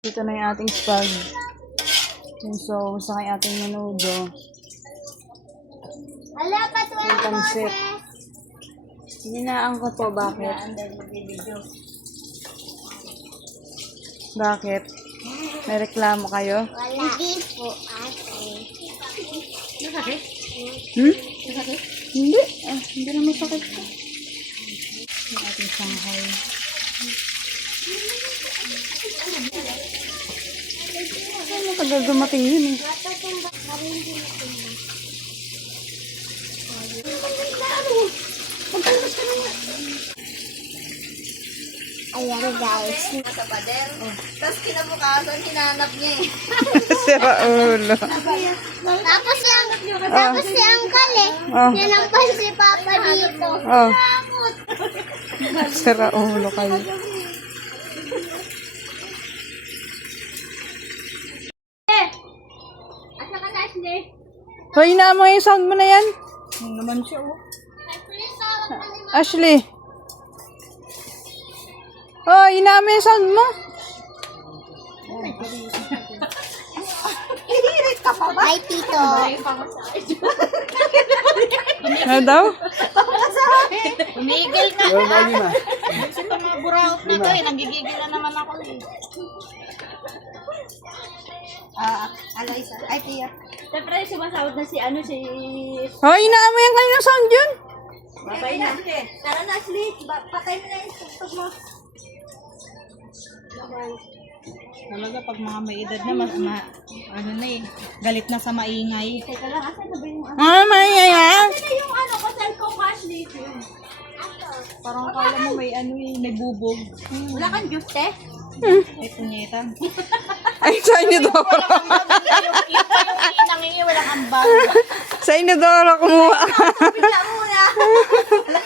Dito na yung ating spag. Yung sauce sa kay ating menudo. Wala pa Yung pansit. Hininaan ko po. Bakit? Bakit? May reklamo kayo? Wala. Hindi po, ate. Nasakit? Hmm? Hindi. Hindi na masakit ko. Yung ating Shanghai. Ano matagal dumating yun eh. Ayan guys. Nasa pader. Tapos kinabukasan, hinanap niya eh. Sira ulo. Tapos si Uncle eh. Oh. Nanampal si Papa dito. Oh. Sira ulo kayo. Asa ka na, Ashley? Hoy, na mo yung sound mo na yan. Ano naman siya oh. Ashley. Oh, ina mo yung sound mo. Hi, Tito. Ano daw? Umigil na. Kasi pag mga buraot na to eh, nanggigigil na naman ako eh. Aloisa. Ay, Tia. Siyempre, sumasahod na si Hoy, ina mo yung kanyang sound yun. Patay na. Tara na, Ashley. Patay mo na yung tugtog mo. Talaga pag mga may edad na, ano na eh, galit na sa maingay. Teka lang, asan na ba yung ano? Ah, mayaya. Asan na yung ano, kasal ko, Ashley? Parang kala mo may ano eh, may bubog. Wala kang juice, te? Ay, punyeta. Ay, sa inidoro. Yung nangingi, walang ambag. Sa inidoro kumuha. Bigla mo muna.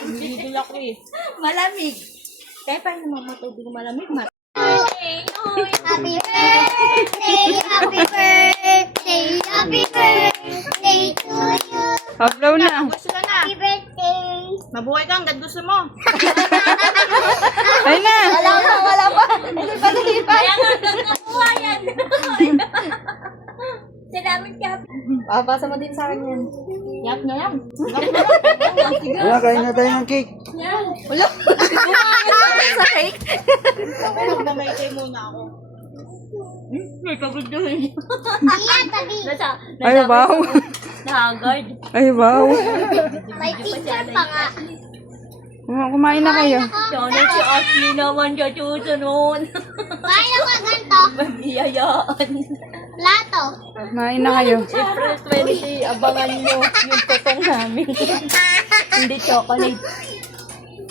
Bibigil ako eh. Malamig. Kaya paano mamatubig malamig? Happy birthday, happy birthday, happy birthday to you. Upload na. Gusto ka na. Happy birthday. Mabuhay ka hanggang gusto mo. Ay na. Wala pa. Kaya nga, nakuha yan. Salamat ka. Pasa mo din sa akin yan. Yak na yan. Wala, kain na tayo ng cake. Sa cake? Nagdamay muna ako. May pagduduhin niyo. Iya, tabi. Ay, wow. Nahagard. Ay, wow. May picture pa nga. Kumain na kayo. Sana si Ashley naman siya susunod. Kaya ko ganito. Magbiyayaan. Plato. Kumain na kayo. April 20, abangan nyo yung tutong namin. Hindi chocolate.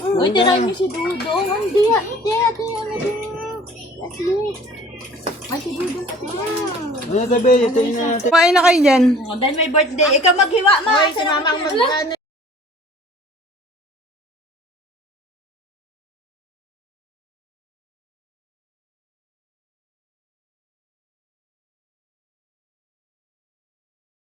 Uy, tirahin niyo si Dudong. Hindi, ano din. Ay, si Dudong. Kumain na kayo dyan. Oh, dahil may birthday. Ikaw maghiwa, ma. Hoy, si mama ang mag-ano